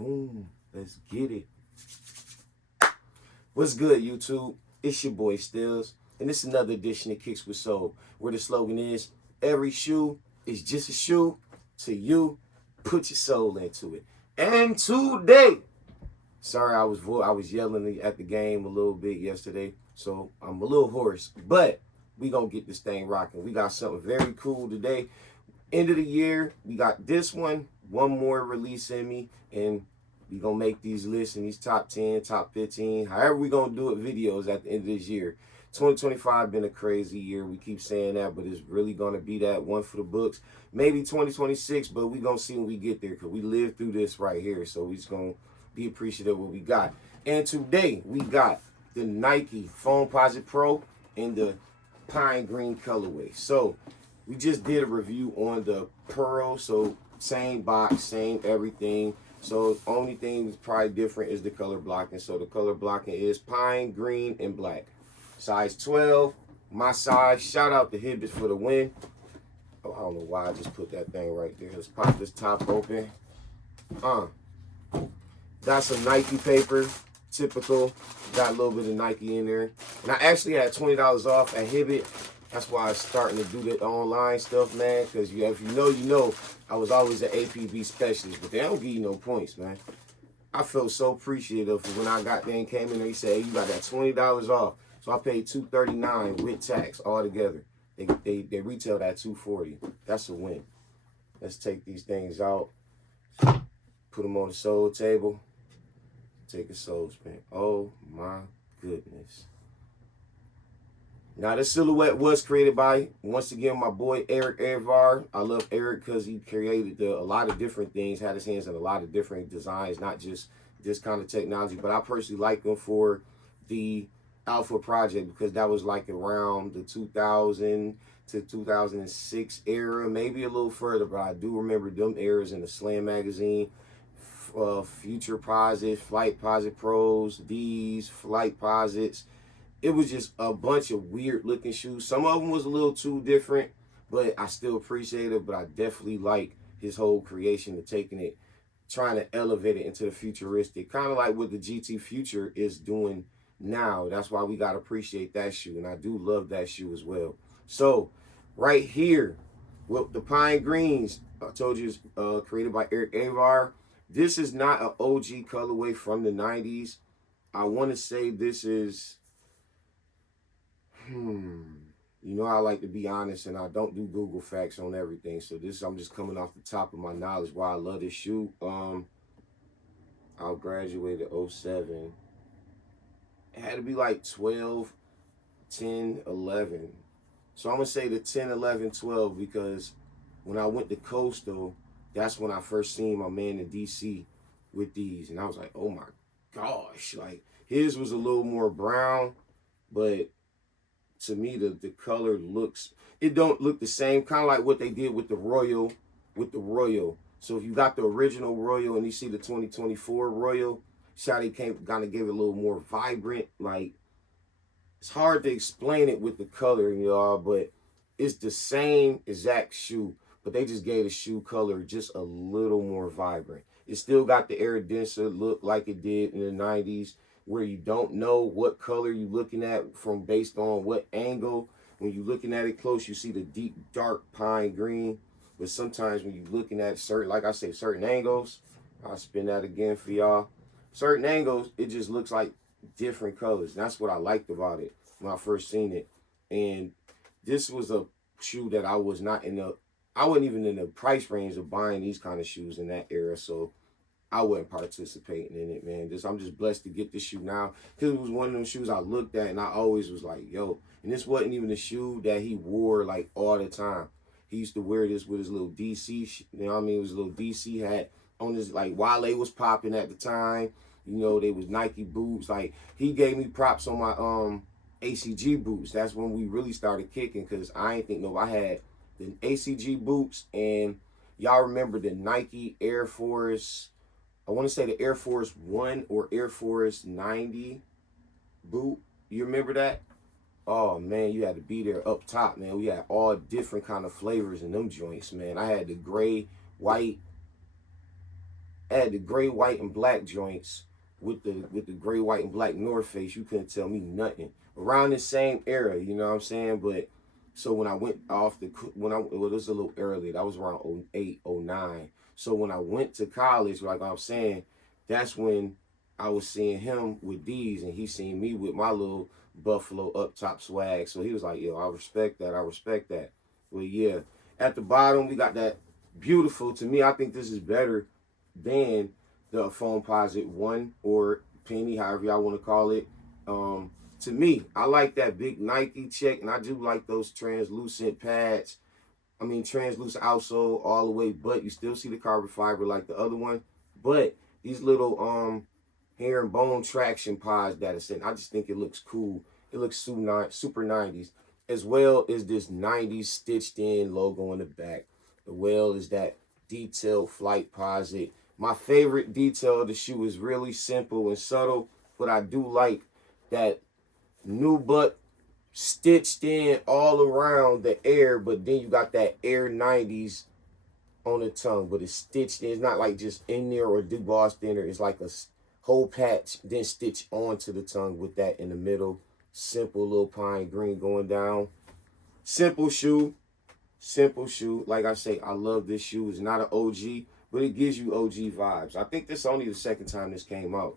Boom. Let's get it. What's good, YouTube? It's your boy, steelez, and this is another edition of Kicks with Soul, where the slogan is, every shoe is just a shoe to you. Put your soul into it. And today, sorry, I was yelling at the game a little bit yesterday, so I'm a little hoarse, but we gonna get this thing rocking. We got something very cool today. End of the year, we got this one more release in me, and we gonna make these lists and these top 10, top 15, however we gonna do it, videos at the end of this year. 2025 been a crazy year. We keep saying that, but it's really gonna be that one for the books. Maybe 2026, but we gonna see when we get there, because we lived through this right here. So we just gonna be appreciative of what we got. And today we got the Nike Foamposite Pro in the pine green colorway. So we just did a review on the Pearl, so same box, same everything. So the only thing that's probably different is the color blocking. So the color blocking is pine, green, and black. Size 12, my size. Shout out to Hibbits for the win. Oh, I don't know why I just put that thing right there. Let's pop this top open. Got some Nike paper, typical. Got a little bit of Nike in there. And I actually had $20 off at Hibbit. That's why I'm starting to do the online stuff, man. Because if you know, you know. I was always an APB specialist, but they don't give you no points, man. I felt so appreciative when I got there and came in there. He said, hey, you got that $20 off. So I paid $239 with tax all together. They retailed at $240. That's a win. Let's take these things out. Put them on the soul table. Take a soul spin. Oh my goodness. Now, this silhouette was created by, once again, my boy, Eric Avar. I love Eric because he created a lot of different things, had his hands in a lot of different designs, not just this kind of technology. But I personally like him for the Alpha Project, because that was like around the 2000 to 2006 era, maybe a little further, but I do remember them eras in the Slam magazine. Future Posits, Flight Posit Pros, these Flight Posits. It was just a bunch of weird looking shoes. Some of them was a little too different, but I still appreciate it. But I definitely like his whole creation of taking it, trying to elevate it into the futuristic, kind of like what the GT Future is doing now. That's why we got to appreciate that shoe. And I do love that shoe as well. So right here with the pine greens, I told you it's created by Eric Avar. This is not an OG colorway from the 90s. I want to say this is... You know, I like to be honest, and I don't do Google facts on everything. So this, I'm just coming off the top of my knowledge why I love this shoe. I graduated 07. It had to be like 12, 10, 11. So I'm going to say the 10, 11, 12, because when I went to Coastal, that's when I first seen my man in DC with these. And I was like, oh my gosh. Like, his was a little more brown, but to me, the color looks, it don't look the same, kind of like what they did with the Royal, So if you got the original Royal and you see the 2024 Royal, Shotty kind of give it a little more vibrant. Like, it's hard to explain it with the color, y'all, but it's the same exact shoe, but they just gave the shoe color just a little more vibrant. It still got the iridescent look like it did in the 90s. Where you don't know what color you're looking at from based on what angle. When you're looking at it close, you see the deep, dark pine green. But sometimes when you're looking at certain, like I say, certain angles, I'll spin that again for y'all. Certain angles, it just looks like different colors. And that's what I liked about it when I first seen it. And this was a shoe that I was not in the, I wasn't even in the price range of buying these kind of shoes in that era. So I wasn't participating in it, man. I'm just blessed to get this shoe now, because it was one of them shoes I looked at and I always was like, yo. And this wasn't even a shoe that he wore like all the time. He used to wear this with his little DC, you know what I mean? It was a little DC hat on his, like Wale was popping at the time. You know, they was Nike boots. Like, he gave me props on my ACG boots. That's when we really started kicking, because I ain't think, no, I had the ACG boots, and y'all remember the Nike Air Force, I want to say the Air Force 1 or Air Force 90 boot. You remember that? Oh, man, you had to be there up top, man. We had all different kind of flavors in them joints, man. I had the gray, white, I had the gray, white, and black joints with the gray, white, and black North Face. You couldn't tell me nothing. Around the same era, you know what I'm saying? But so when I went off well, it was a little earlier. That was around 08, 09. So when I went to college, like I'm saying, that's when I was seeing him with these, and he seen me with my little Buffalo up top swag. So he was like, yo, I respect that. I respect that. Well, yeah. At the bottom, we got that beautiful. To me, I think this is better than the Foamposite 1 or Penny, however y'all want to call it. To me, I like that big Nike check, and I do like those translucent pads. I mean, translucent outsole all the way, but you still see the carbon fiber like the other one. But these little hair and bone traction pods that it's in, I just think it looks cool. It looks super 90s, as well as this 90s stitched in logo in the back. As well as that detailed flight posit. My favorite detail of the shoe is really simple and subtle, but I do like that new butt stitched in all around the air, but then you got that Air 90s on the tongue, but it's stitched in. It's not like just in there or debossed in there. It's like a whole patch, then stitched onto the tongue with that in the middle. Simple little pine green going down. Simple shoe. Simple shoe. Like I say, I love this shoe. It's not an OG, but it gives you OG vibes. I think this is only the second time this came out.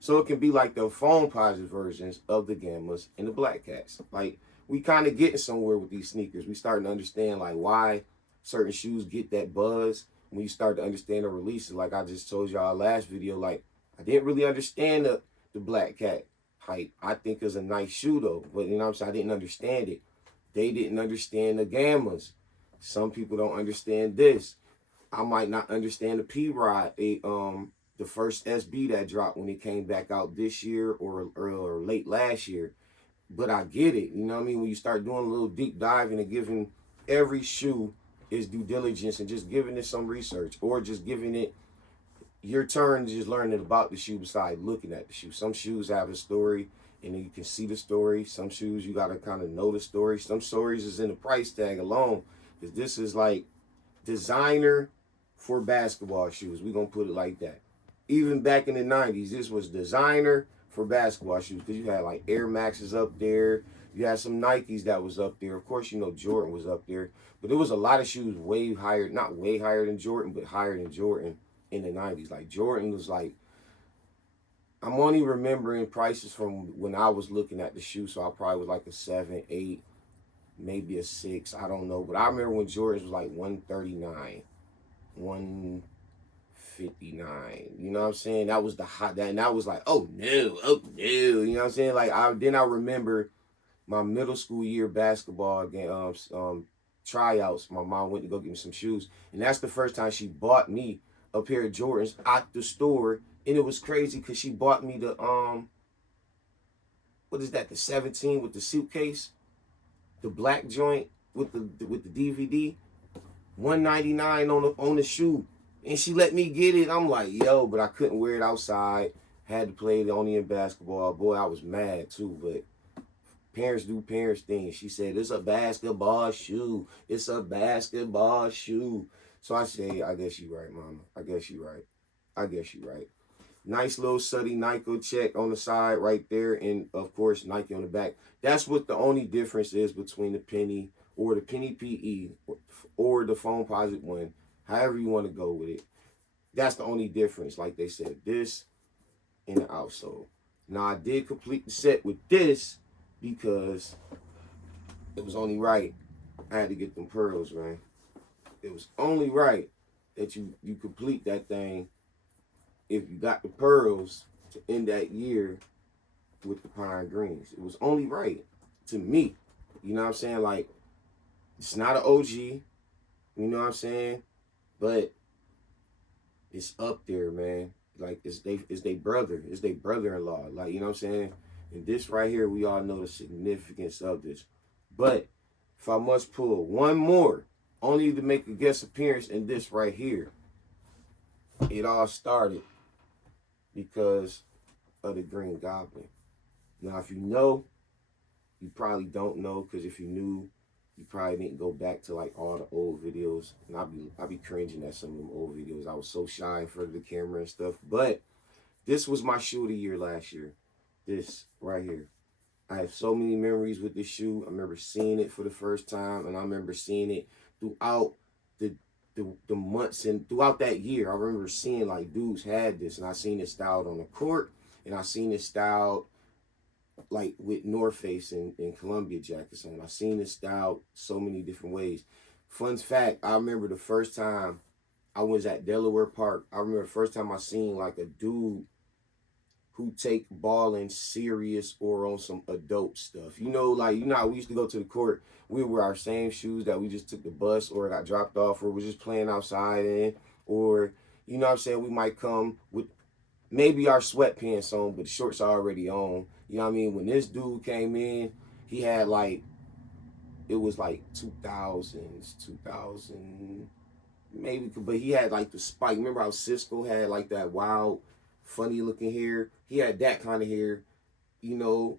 So it can be like the Foamposite versions of the Gammas and the Black Cats. Like, we kind of getting somewhere with these sneakers. We starting to understand, like, why certain shoes get that buzz. When you start to understand the releases, like I just told y'all last video, like, I didn't really understand the Black Cat hype. I think it's a nice shoe, though. But, you know what I'm saying? I didn't understand it. They didn't understand the Gammas. Some people don't understand this. I might not understand the P-Rod, the first SB that dropped when it came back out this year or late last year. But I get it. You know what I mean? When you start doing a little deep diving and giving every shoe its due diligence and just giving it some research, or just giving it your turn to just learning about the shoe besides looking at the shoe. Some shoes have a story and you can see the story. Some shoes you got to kind of know the story. Some stories is in the price tag alone. Because this is like designer for basketball shoes. We're going to put it like that. Even back in the 90s, this was designer for basketball shoes. Because you had like Air Maxes up there. You had some Nikes that was up there. Of course, you know, Jordan was up there. But there was a lot of shoes way higher, not way higher than Jordan, but higher than Jordan in the 90s. Like Jordan was like, I'm only remembering prices from when I was looking at the shoe. So I probably was like a 7, 8. Maybe a 6, I don't know. But I remember when Jordans was like 139, 159. You know what I'm saying? That was the hot, and that was like, oh no. You know what I'm saying? Like, I remember my middle school year basketball game, tryouts. My mom went to go get me some shoes, and that's the first time she bought me a pair of Jordans at the store. And it was crazy because she bought me the what is that? The 17 with the suitcase. The black joint with the DVD, $199 on the shoe, and she let me get it. I'm like, yo, but I couldn't wear it outside. Had to play it only in basketball. Boy, I was mad too. But parents do parents things. She said it's a basketball shoe. It's a basketball shoe. So I say, I guess you right, mama. I guess you right. I guess you right. Nice little Suddy Nike check on the side right there. And, of course, Nike on the back. That's what the only difference is between the Penny or the Penny PE or the Foamposite 1. However you want to go with it. That's the only difference. Like they said, this and the outsole. Now, I did complete the set with this because it was only right. I had to get them pearls, man. It was only right that you complete that thing if you got the pearls to end that year with the pine greens. It was only right to me. You know what I'm saying? Like, it's not an OG. You know what I'm saying? But it's up there, man. Like, it's they brother. It's they brother-in-law. Like, you know what I'm saying? And this right here, we all know the significance of this. But if I must pull one more, only to make a guest appearance in this right here, it all started because of the Green Goblin. Now, if you know, you probably don't know, because if you knew, you probably didn't go back to like all the old videos. And I be cringing at some of them old videos. I was so shy in front of the camera and stuff. But this was my shoe of the year last year. This right here. I have so many memories with this shoe. I remember seeing it for the first time, and I remember seeing it throughout the months and throughout that year. I remember seeing like dudes had this, and I seen it styled on the court, and I seen it styled like with North Face and Columbia jackets on. I seen it styled so many different ways. Fun fact, I remember the first time I was at Delaware Park. I remember the first time I seen like a dude who take balling serious or on some adult stuff. You know, like, you know how we used to go to the court, we wear our same shoes that we just took the bus or got dropped off or we're just playing outside in, or, you know what I'm saying, we might come with maybe our sweatpants on, but the shorts are already on. You know what I mean? When this dude came in, he had like, it was like 2000 maybe, but he had like the spike. Remember how Cisco had like that wild, funny looking hair? He had that kind of hair, you know,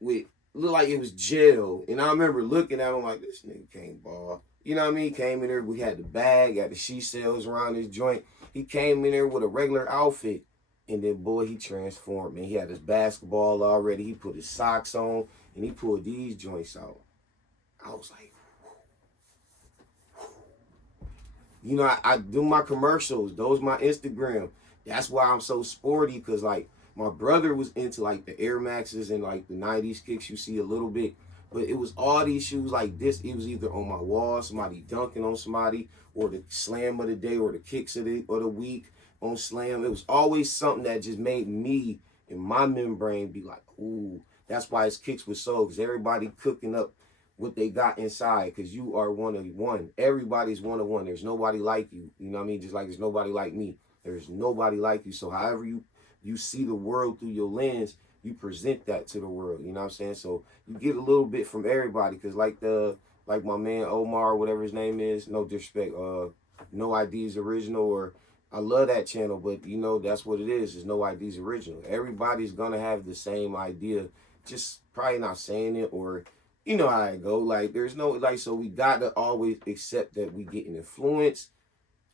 with looked like it was gel. And I remember looking at him like, this nigga can't ball. You know what I mean? Came in there, we had the bag, got the she cells around his joint. He came in there with a regular outfit. And then, boy, he transformed, man. He had his basketball already. He put his socks on, and he pulled these joints out. I was like, you know, I do my commercials. Those my Instagram. That's why I'm so sporty, because, like, my brother was into, like, the Air Maxes and, like, the 90s kicks you see a little bit. But it was all these shoes like this. It was either on my wall, somebody dunking on somebody, or the slam of the day, or the kicks of the week on slam. It was always something that just made me and my membrane be like, ooh. That's why it's KickzWitSoul, because everybody cooking up what they got inside, because you are one of one. Everybody's one of one. There's nobody like you. You know what I mean? Just like there's nobody like me. There's nobody like you. So however you see the world through your lens, you present that to the world. You know what I'm saying? So you get a little bit from everybody, because like my man Omar, whatever his name is, no disrespect, No ID's original, or I love that channel, but you know, that's what it is. It's No ID's original. Everybody's gonna have the same idea, just probably not saying it, or you know how it go. Like there's no, like, so we gotta always accept that we getting influenced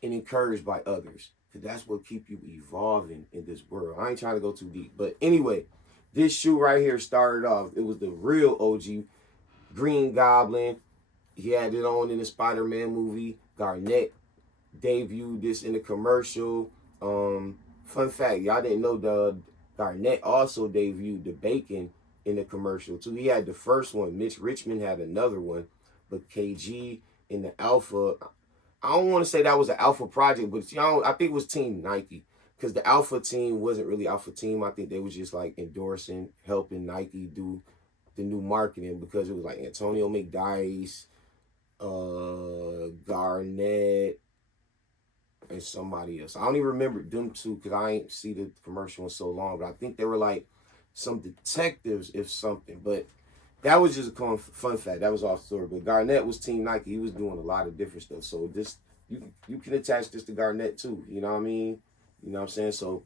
and encouraged by others, because that's what keep you evolving in this world. I ain't trying to go too deep, but anyway, this shoe right here started off, it was the real OG Green Goblin. He had it on in the Spider-Man movie. Garnett debuted this in the commercial. Fun fact, y'all didn't know the Garnett also debuted the Bacon in the commercial too. He had the first one. Mitch Richmond had another one, but KG in the Alpha, I don't want to say that was an Alpha project, but y'all, I think it was Team Nike, because the Alpha team wasn't really Alpha team. I think they was just like endorsing, helping Nike do the new marketing, because it was like Antonio McDyess, Garnett, and somebody else. I don't even remember them two, because I ain't see the commercial in so long, but I think they were like some detectives, if something. But that was just a fun fact. That was off story. But Garnett was Team Nike. He was doing a lot of different stuff. So this, you can attach this to Garnett too. You know what I mean? You know what I'm saying? So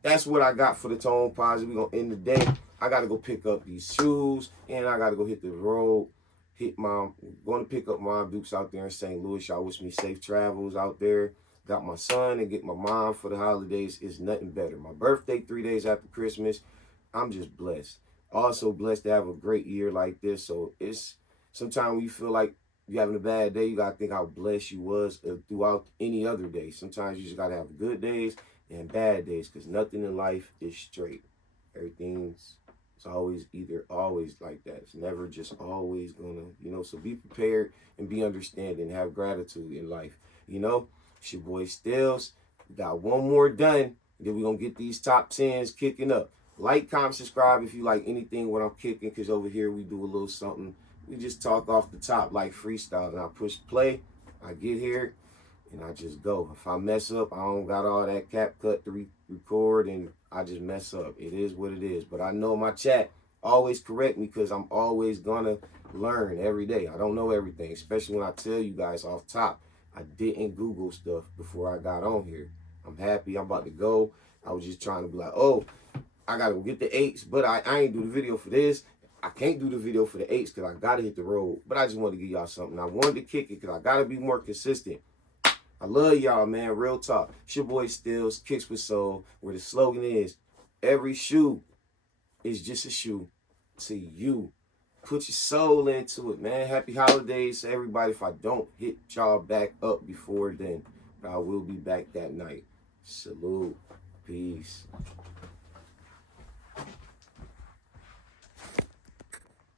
that's what I got for the Tone Positive. We're going to end the day. I got to go pick up these shoes, and I got to go hit the road. Going to pick up Mom Dukes out there in St. Louis. Y'all wish me safe travels out there. Got my son and get my mom for the holidays. It's nothing better. My birthday 3 days after Christmas. I'm just blessed. Also blessed to have a great year like this. So it's sometimes when you feel like you're having a bad day, you got to think how blessed you was throughout any other day. Sometimes you just got to have good days and bad days, because nothing in life is straight. It's always always like that. It's never just always gonna, you know, so be prepared and be understanding, have gratitude in life. You know, it's your boy steelez. We got one more done, then we're gonna get these top 10s kicking up. Like, comment, subscribe if you like anything when I'm kicking, because over here we do a little something. We just talk off the top like freestyle, and I push play, I get here, and I just go. If I mess up, I don't got all that cap cut to record, and I just mess up. It is what it is. But I know my chat always correct me, because I'm always gonna learn every day. I don't know everything, especially when I tell you guys off top, I didn't Google stuff before I got on here. I'm happy. I'm about to go. I was just trying to be like, oh, I gotta go get the 8s, but I ain't do the video for this. I can't do the video for the 8s because I got to hit the road. But I just wanted to give y'all something. I wanted to kick it because I got to be more consistent. I love y'all, man. Real talk. It's your boy steelez, KickzWitSoul, where the slogan is, every shoe is just a shoe to you. Put your soul into it, man. Happy holidays to everybody. If I don't hit y'all back up before then, but I will be back that night. Salute. Peace.